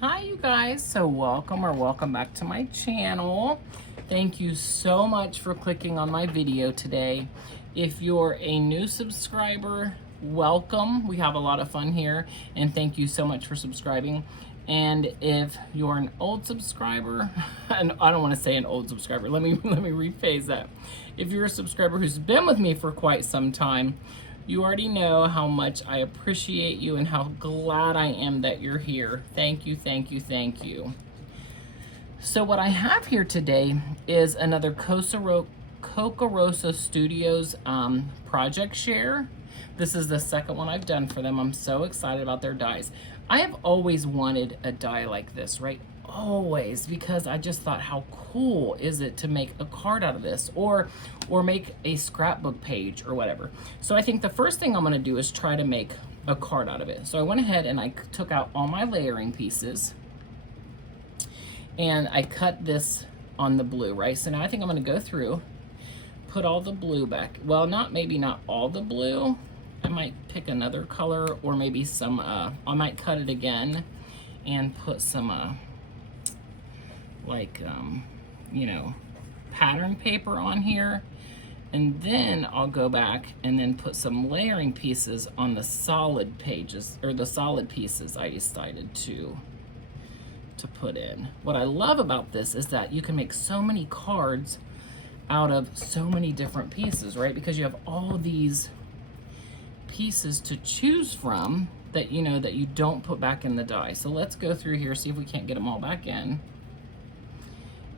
Hi you guys, so welcome back to my channel. Thank you so much for clicking on my video today. If you're a new subscriber, welcome. We have a lot of fun here and thank you so much for subscribing. And if you're an old subscriber, and I don't want to say an old subscriber, let me rephrase that. If you're a subscriber who's been with me for quite some time, you already know how much I appreciate you and how glad I am that you're here. Thank you, thank you, thank you. So what I have here today is another Kokorosa Studios project share. This is the second one I've done for them. I'm so excited about their dies. I have always wanted a die like this, right? Always, because I just thought, how cool is it to make a card out of this, or make a scrapbook page or whatever. So I think the first thing I'm going to do is try to make a card out of it. So I went ahead and I took out all my layering pieces and I cut this on the blue, right? So now I think I'm going to go through, put all the blue back. Well, maybe not all the blue. I might pick another color, or maybe some I might cut it again and put some you know, pattern paper on here, and then I'll go back and then put some layering pieces on the solid pages, or the solid pieces I decided to put in. What I love about this is that you can make so many cards out of so many different pieces, right? Because you have all these pieces to choose from that that you don't put back in the die. So let's go through here, see if we can't get them all back in.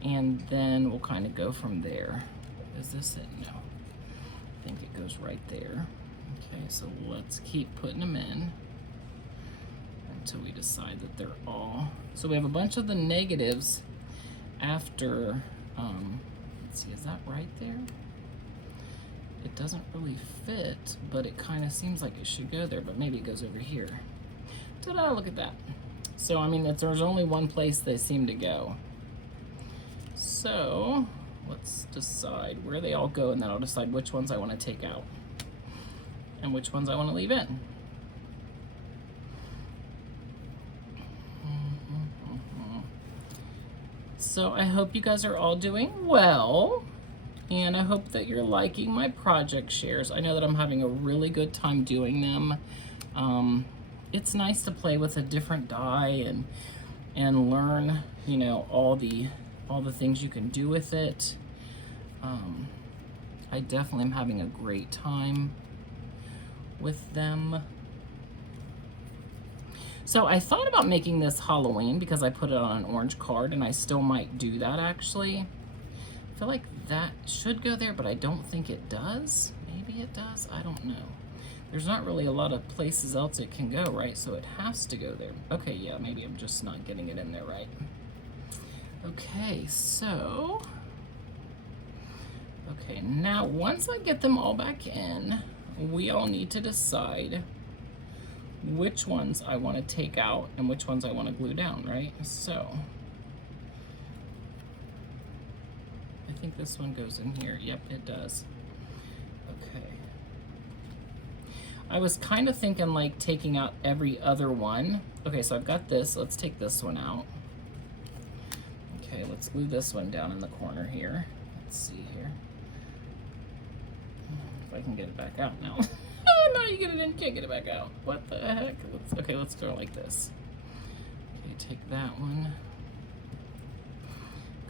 And then we'll kind of go from there. Is this it? No. I think it goes right there. Okay, so let's keep putting them in until we decide that they're all. So we have a bunch of the negatives after, let's see, is that right there? It doesn't really fit, but it kind of seems like it should go there, but maybe it goes over here. Ta-da, look at that. So, I mean, there's only one place they seem to go. So let's decide where they all go, and then I'll decide which ones I want to take out and which ones I want to leave in. So I hope you guys are all doing well, and I hope that you're liking my project shares. I know that I'm having a really good time doing them. It's nice to play with a different die and learn, all the things you can do with it. I definitely am having a great time with them. So I thought about making this Halloween because I put it on an orange card, and I still might do that actually. I feel like that should go there, but I don't think it does. Maybe it does, I don't know. There's not really a lot of places else it can go, right? So it has to go there. Okay, yeah, maybe I'm just not getting it in there right. Okay, so, now once I get them all back in, we all need to decide which ones I want to take out and which ones I want to glue down, right? So, I think this one goes in here. Yep, it does. Okay. I was kind of thinking like taking out every other one. Okay, so I've got this. Let's take this one out. Okay, let's glue this one down in the corner here. Let's see here. If I can get it back out now. Oh, no, you get it in, can't get it back out. What the heck? Let's go like this. Okay, take that one.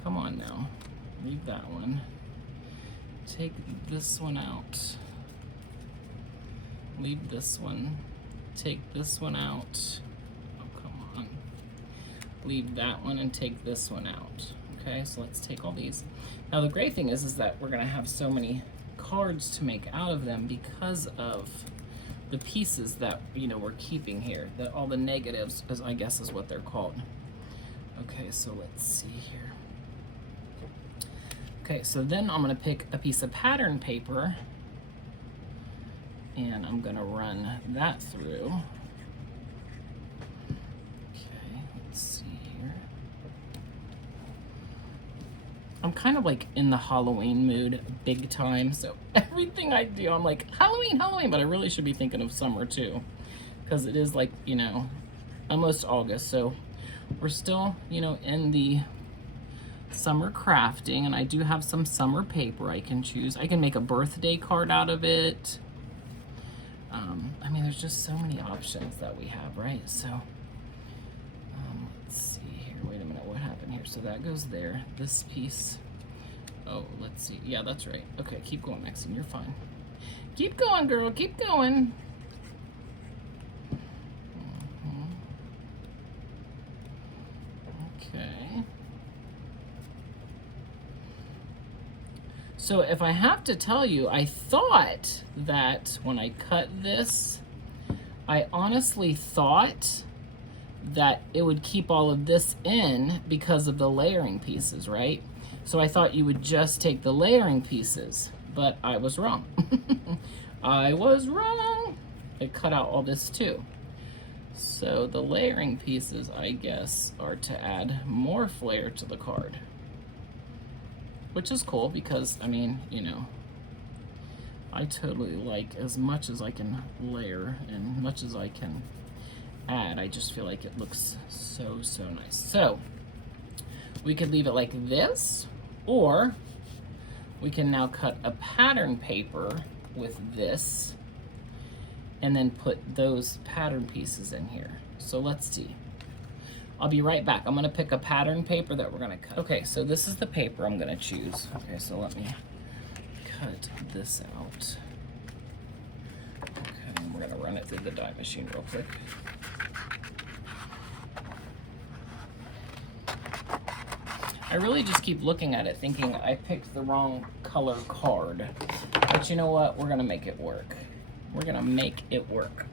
Come on now. Leave that one. Take this one out. Leave this one. Take this one out. Oh, come on. Leave that one and take this one out. Okay, so let's take all these. Now the great thing is that we're gonna have so many cards to make out of them because of the pieces that we're keeping here. That all the negatives, I guess is what they're called. Okay, so let's see here. Okay, so then I'm gonna pick a piece of pattern paper and I'm gonna run that through. I'm kind of like in the Halloween mood big time, so everything I do, I'm like, Halloween, Halloween, but I really should be thinking of summer too, because it is like, almost August, so we're still, you know, in the summer crafting, and I do have some summer paper I can choose. I can make a birthday card out of it. I mean, there's just so many options that we have, right? So, let's see here. Wait a minute, what happened here? So that goes there. This piece, oh, let's see. Yeah, that's right. Okay, keep going, Maxine, you're fine. Keep going, girl, keep going. Okay. So if I have to tell you, I thought that when I cut this, I honestly thought that it would keep all of this in because of the layering pieces, right? So I thought you would just take the layering pieces, but I was wrong. I was wrong. I cut out all this too. So the layering pieces, I guess, are to add more flair to the card. Which is cool because, I mean, you know, I totally like as much as I can layer and much as I can add. I just feel like it looks so, so nice. So we could leave it like this, or we can now cut a pattern paper with this and then put those pattern pieces in here. So let's see. I'll be right back. I'm gonna pick a pattern paper that we're gonna cut. Okay, so this is the paper I'm gonna choose. Okay, so let me cut this out. Okay, and we're gonna run it through the die machine real quick. I really just keep looking at it thinking I picked the wrong color card. But you know what? We're gonna make it work. We're gonna make it work.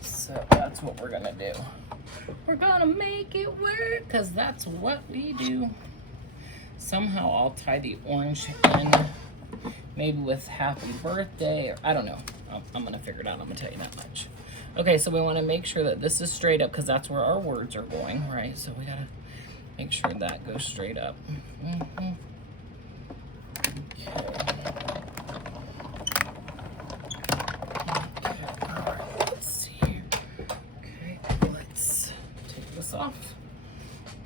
So that's what we're gonna do. We're gonna make it work, because that's what we do. Somehow I'll tie the orange in, maybe with happy birthday, or I don't know. I'm gonna figure it out, I'm gonna tell you that much. Okay, so we wanna make sure that this is straight up, because that's where our words are going, right? So we gotta make sure that goes straight up. Okay. Off.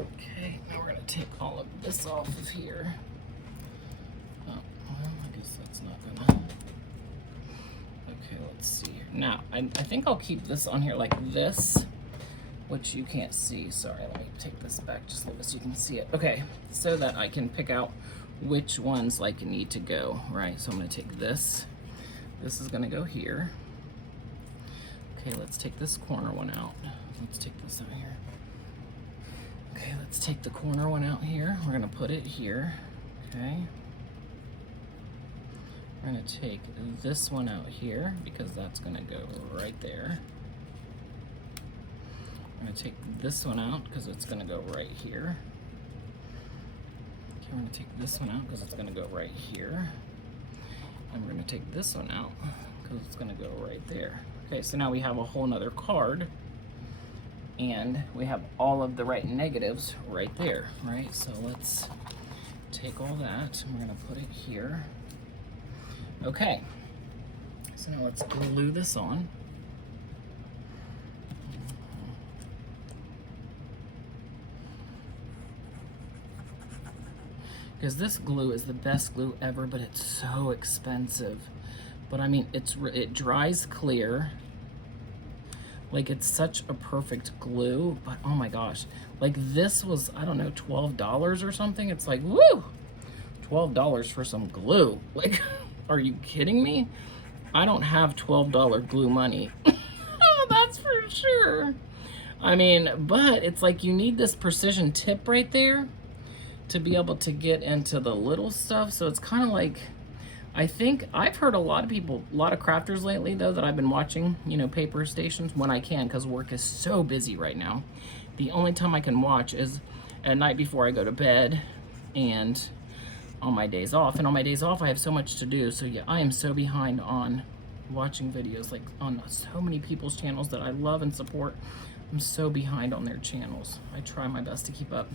Okay, now we're gonna take all of this off of here. Oh, well, I guess that's not gonna. Okay, let's see here. Now, I think I'll keep this on here like this, which you can't see. Sorry, let me take this back just a little bit so you can see it. Okay, so that I can pick out which ones like need to go, right? So I'm gonna take this. This is gonna go here. Okay, let's take this corner one out. Let's take this out here. Okay, let's take the corner one out here. We're gonna put it here, okay? We're gonna take this one out here because that's gonna go right there. We're gonna take this one out because it's gonna go right here. Okay, we're gonna take this one out because it's gonna go right here. And we're gonna take this one out because it's gonna go right there. Okay, so now we have a whole nother card. And we have all of the right negatives right there, right? So let's take all that and we're gonna put it here. Okay, so now let's glue this on. Because this glue is the best glue ever, but it's so expensive. But I mean, it dries clear. Like, it's such a perfect glue, but oh my gosh. Like, this was, I don't know, $12 or something. It's like, woo! $12 for some glue. Like, are you kidding me? I don't have $12 glue money. Oh, that's for sure. I mean, but it's like you need this precision tip right there to be able to get into the little stuff. So it's kind of like, I think I've heard a lot of people, a lot of crafters lately though that I've been watching, you know, paper stations when I can, because work is so busy right now. The only time I can watch is at night before I go to bed and on my days off. And on my days off I have so much to do. So yeah, I am so behind on watching videos, like on so many people's channels that I love and support. I'm so behind on their channels. I try my best to keep up,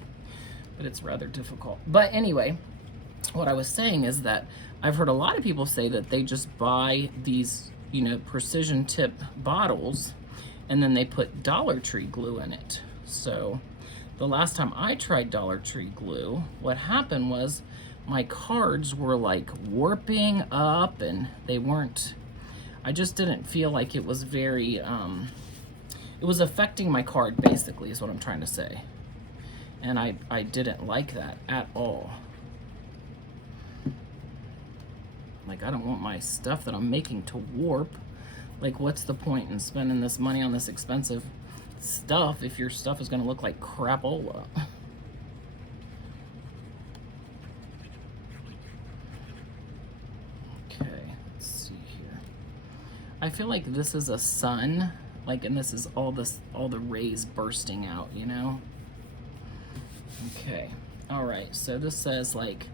but it's rather difficult. But anyway, what I was saying is that I've heard a lot of people say that they just buy these, you know, precision tip bottles and then they put Dollar Tree glue in it. So the last time I tried Dollar Tree glue, what happened was my cards were like warping up, and they weren't, I just didn't feel like it was very, it was affecting my card, basically, is what I'm trying to say. And I didn't like that at all. Like, I don't want my stuff that I'm making to warp. Like, what's the point in spending this money on this expensive stuff if your stuff is going to look like crapola? Okay, let's see here. I feel like this is a sun, like, and this is all the rays bursting out, you know? Okay, all right, so this says, like,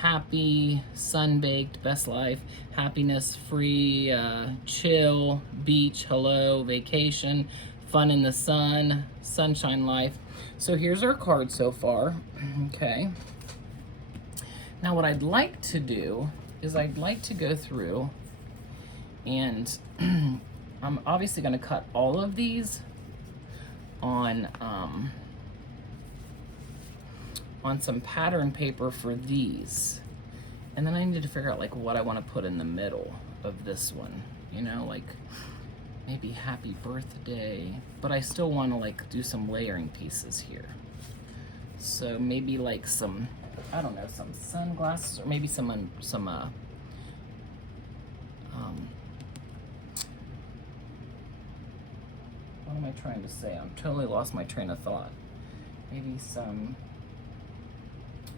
happy, sun-baked, best life, happiness, free, chill, beach, hello, vacation, fun in the sun, sunshine life. So here's our card so far. Okay. Now what I'd like to do is I'd like to go through and I'm obviously going to cut all of these on some pattern paper for these, and then I need to figure out like what I want to put in the middle of this one, you know, like maybe happy birthday, but I still want to like do some layering pieces here. So maybe like some, I don't know, some sunglasses, or maybe some what am I trying to say? I'm totally lost my train of thought. Maybe some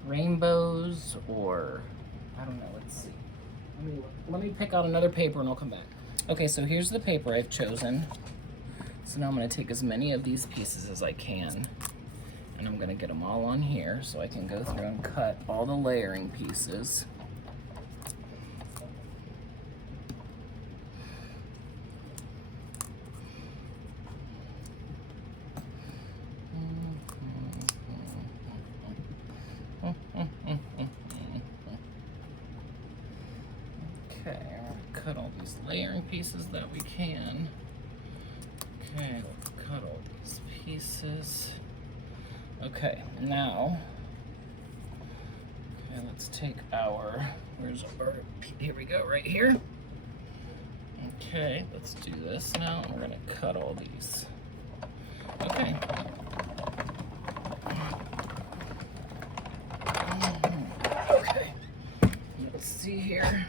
rainbows, or I don't know, let's see. Let me pick out another paper and I'll come back. Okay, so here's the paper I've chosen. So now I'm going to take as many of these pieces as I can, and I'm going to get them all on here so I can go through and cut all the layering pieces. Cut all these layering pieces that we can. Okay, let's cut all these pieces. Okay, now, okay, let's take our, where's our, here we go, right here. Okay, let's do this now, and we're gonna cut all these. Okay. Okay, let's see here.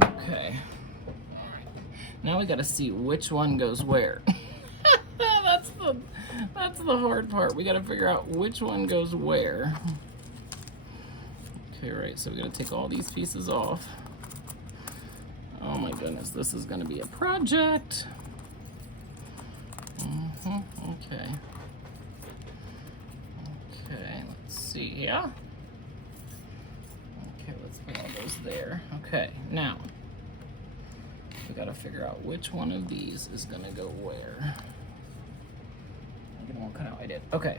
Okay. Now we gotta see which one goes where. That's the hard part. We gotta figure out which one goes where. Okay, right, so we gotta take all these pieces off. Oh my goodness, this is gonna be a project. Okay. Okay, let's see, yeah. Okay, let's put all those there. Okay, now we gotta figure out which one of these is gonna go where. I get one cut out. I did. Okay.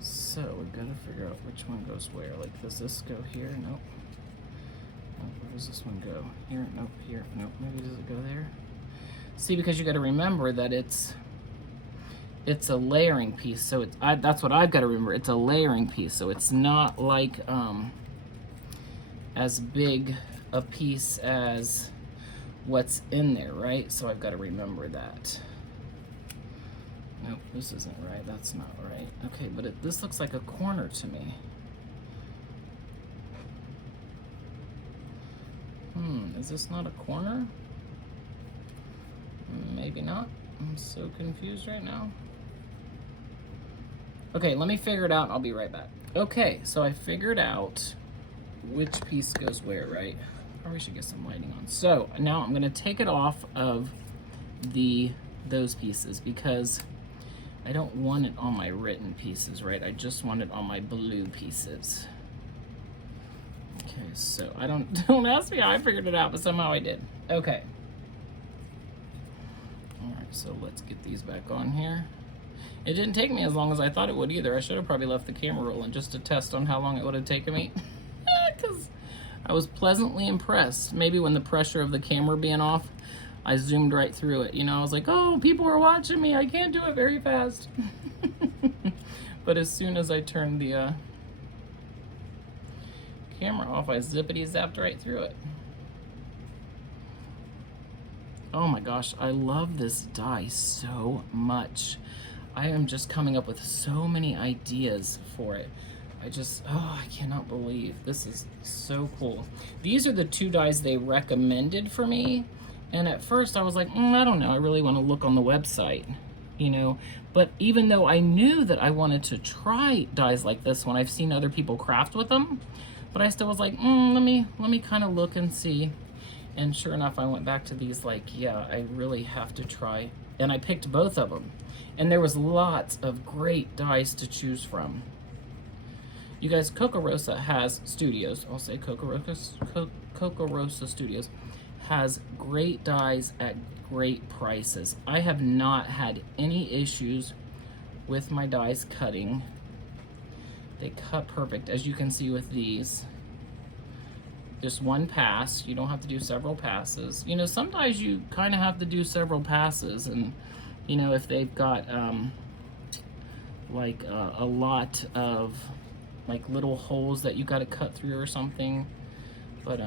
So we gotta figure out which one goes where. Like, does this go here? Nope. Where does this one go? Here? Nope. Here? Nope. Maybe does it go there? See, because you gotta remember that it's a layering piece. So it's that's what I've got to remember. It's a layering piece. So it's not like as big a piece as what's in there, right? So I've got to remember that. Nope, this isn't right. That's not right. Okay, but this looks like a corner to me. Is this not a corner? Maybe not. I'm so confused right now. Okay, let me figure it out and I'll be right back. Okay, so I figured out which piece goes where, right? Probably should get some lighting on. So now I'm gonna take it off of those pieces because I don't want it on my written pieces, right? I just want it on my blue pieces. Okay, so don't ask me how I figured it out, but somehow I did. Okay. All right, so let's get these back on here. It didn't take me as long as I thought it would either. I should have probably left the camera rolling just to test on how long it would have taken me. Because I was pleasantly impressed. Maybe when the pressure of the camera being off I zoomed right through it. You know, I was like, oh, people are watching me. I can't do it very fast. But as soon as I turned the camera off, I zippity zapped right through it. Oh my gosh, I love this die so much. I am just coming up with so many ideas for it. I cannot believe this is so cool. These are the 2 dies they recommended for me. And at first I was like, I don't know, I really want to look on the website, you know. But even though I knew that I wanted to try dies like this one, I've seen other people craft with them, but I still was like, let me kind of look and see. And sure enough, I went back to these like, yeah, I really have to try. And I picked both of them. And there was lots of great dies to choose from. You guys, Kokorosa has studios. I'll say Kokorosa Studios has great dies at great prices. I have not had any issues with my dies cutting. They cut perfect, as you can see with these. Just one pass. You don't have to do several passes. You know, sometimes you kind of have to do several passes, and you know, if they've got like a lot of like little holes that you got to cut through or something. But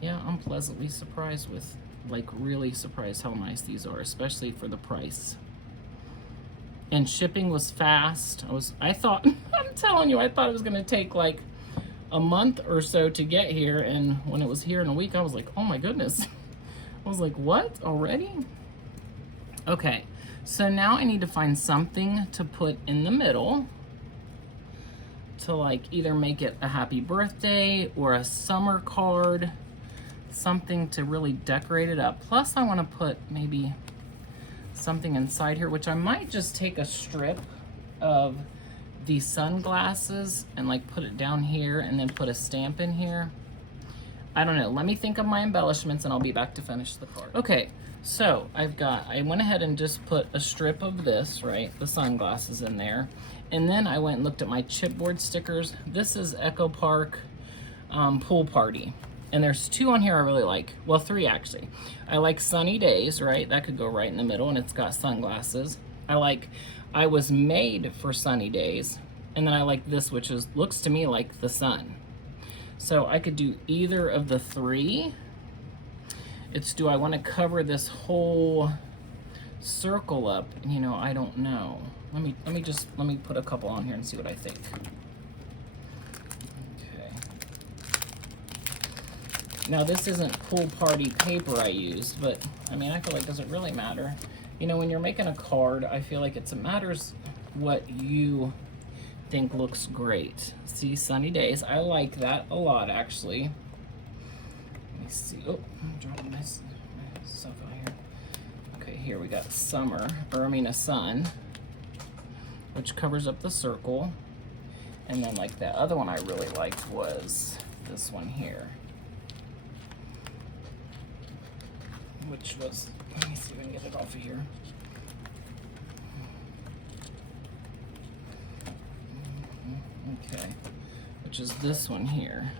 yeah, I'm pleasantly surprised with, like, really surprised how nice these are, especially for the price. And shipping was fast. I thought I'm telling you, I thought it was gonna take like a month or so to get here, and when it was here in a week, I was like, oh my goodness. I was like, what, already? Okay, so now I need to find something to put in the middle to like either make it a happy birthday or a summer card, something to really decorate it up. Plus I want to put maybe something inside here, which I might just take a strip of these sunglasses and like put it down here and then put a stamp in here. I don't know. Let me think of my embellishments and I'll be back to finish the card. Okay, so I went ahead and just put a strip of this, right, the sunglasses in there. And then I went and looked at my chipboard stickers. This is Echo Park Pool Party. And there's 2 on here I really like. Well, 3 actually. I like Sunny Days, right? That could go right in the middle, and it's got sunglasses. I like I Was Made for Sunny Days. And then I like this, which looks to me like the sun. So I could do either of the 3. It's, do I want to cover this whole circle up? You know, I don't know. Let me put a couple on here and see what I think. Okay. Now this isn't pool party paper I used, but I mean, I feel like, does it really matter? You know, when you're making a card, I feel like it matters what you think looks great. See, Sunny Days, I like that a lot actually. Let me see. Oh, I'm dropping my stuff out here. Okay, here we got summer, or I mean a sun, which covers up the circle. And then like that other one I really liked was this one here, which was, let me see if I can get it off of here. Okay, which is this one here.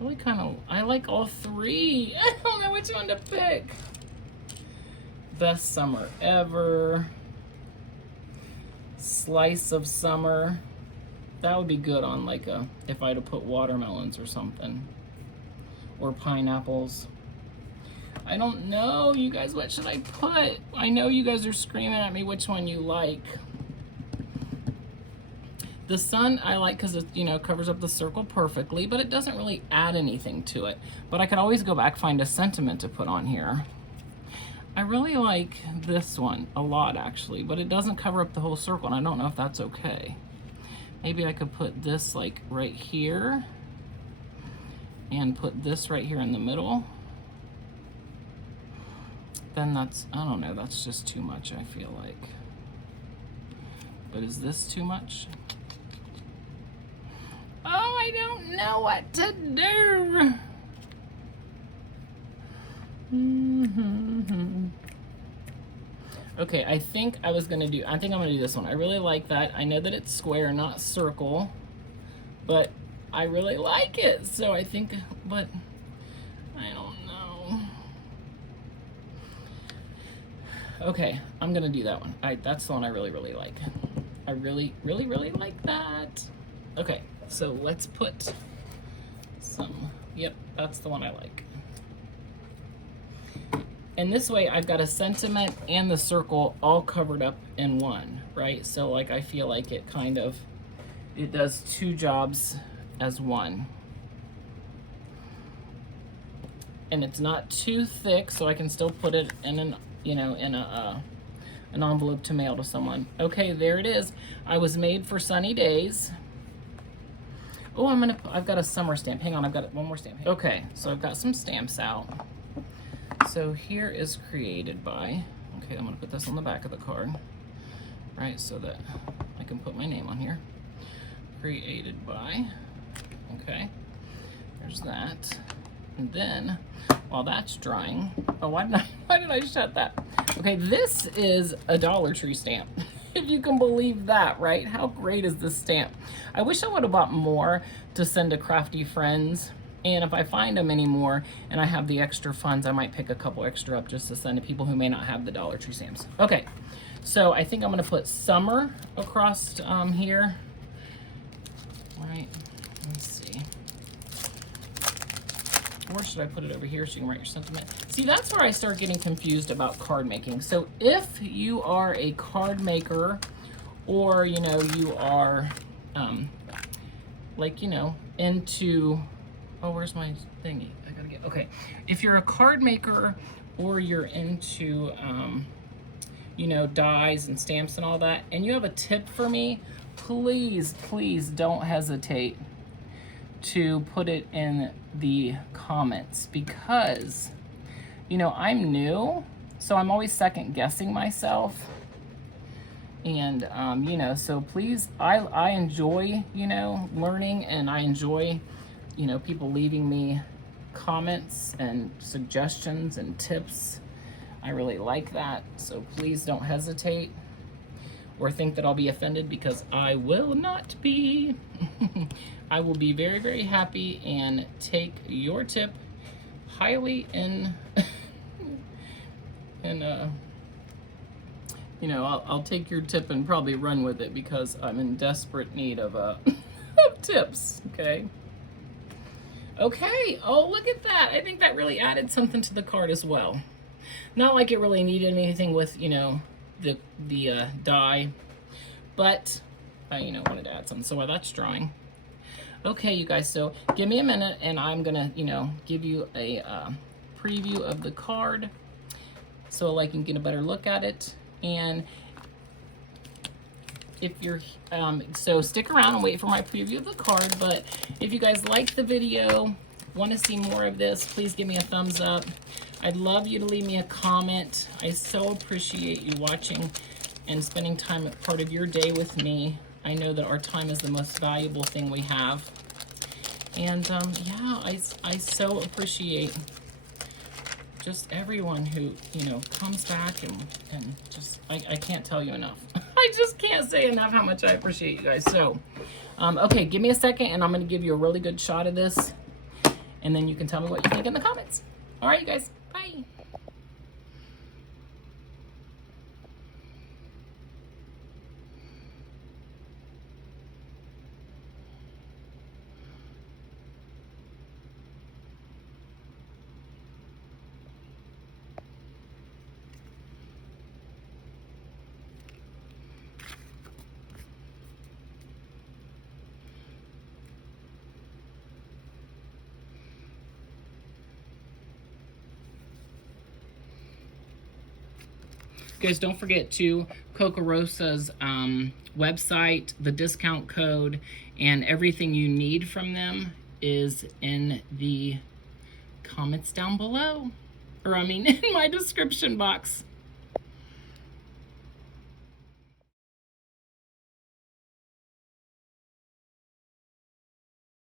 Really kind of, I like all 3. I don't know which one to pick. Best Summer Ever. Slice of Summer. That would be good on like if I had to put watermelons or something. Or pineapples. I don't know, you guys, what should I put? I know you guys are screaming at me which one you like. The sun I like because it, you know, covers up the circle perfectly, but it doesn't really add anything to it. But I could always go back, find a sentiment to put on here. I really like this one a lot actually, but it doesn't cover up the whole circle, and I don't know if that's okay. Maybe I could put this like right here and put this right here in the middle. Then that's, I don't know, that's just too much, I feel like. But is this too much? Oh, I don't know what to do. Okay, I think I'm gonna do this one. I really like that. I know that it's square, not circle, but I really like it. So I think, but I don't know. Okay, I'm gonna do that one. That's the one I really, really like. I really, really, really like that. Okay, so let's put some, yep, that's the one I like. And this way I've got a sentiment and the circle all covered up in one, right? So like I feel like it kind of, it does two jobs as one. And it's not too thick, so I can still put it in an, you know, in an envelope to mail to someone. Okay, there it is. I was made for sunny days. Oh, I've got a summer stamp. Hang on, I've got one more stamp. Okay, so I've got some stamps out. So here is created by, okay, I'm gonna put this on the back of the card, right, so that I can put my name on here. Created by, okay, there's that. And then, while that's drying, oh, why did I shut that? Okay, this is a Dollar Tree stamp. If you can believe that, right? How great is this stamp? I wish I would have bought more to send to crafty friends. And if I find them anymore and I have the extra funds, I might pick a couple extra up just to send to people who may not have the Dollar Tree stamps. Okay, so I think I'm gonna put summer across here. All right, let's see. Or should I put it over here so you can write your sentiment? See, that's where I start getting confused about card making. So if you are a card maker, or, you know, you are like, you know, into, oh, where's my thingy? I gotta get, okay. If you're a card maker or you're into, you know, dies and stamps and all that, and you have a tip for me, please, please don't hesitate to put it in the comments, because, you know, I'm new, so I'm always second guessing myself. And, you know, so please, I enjoy, you know, learning, and I enjoy, you know, people leaving me comments and suggestions and tips. I really like that. So please don't hesitate or think that I'll be offended, because I will not be. I will be very, very happy and take your tip highly in, you know, I'll take your tip and probably run with it, because I'm in desperate need of, of tips, okay? Okay, oh, look at that. I think that really added something to the card as well. Not like it really needed anything with, you know, the die, but I, you know, wanted to add something. So while that's drying, okay, you guys, so give me a minute and I'm gonna, you know, give you a preview of the card so I can get a better look at it. And if you're, so stick around and wait for my preview of the card, but if you guys like the video, want to see more of this, please give me a thumbs up. I'd love you to leave me a comment. I so appreciate you watching and spending time part of your day with me. I know that our time is the most valuable thing we have. And yeah, I so appreciate just everyone who, you know, comes back and just, I can't tell you enough. I just can't say enough how much I appreciate you guys. So, okay, give me a second and I'm gonna give you a really good shot of this, and then you can tell me what you think in the comments. All right, you guys, bye. Guys, don't forget to Kokorosa's website, the discount code, and everything you need from them is in the comments down below. Or I mean, in my description box.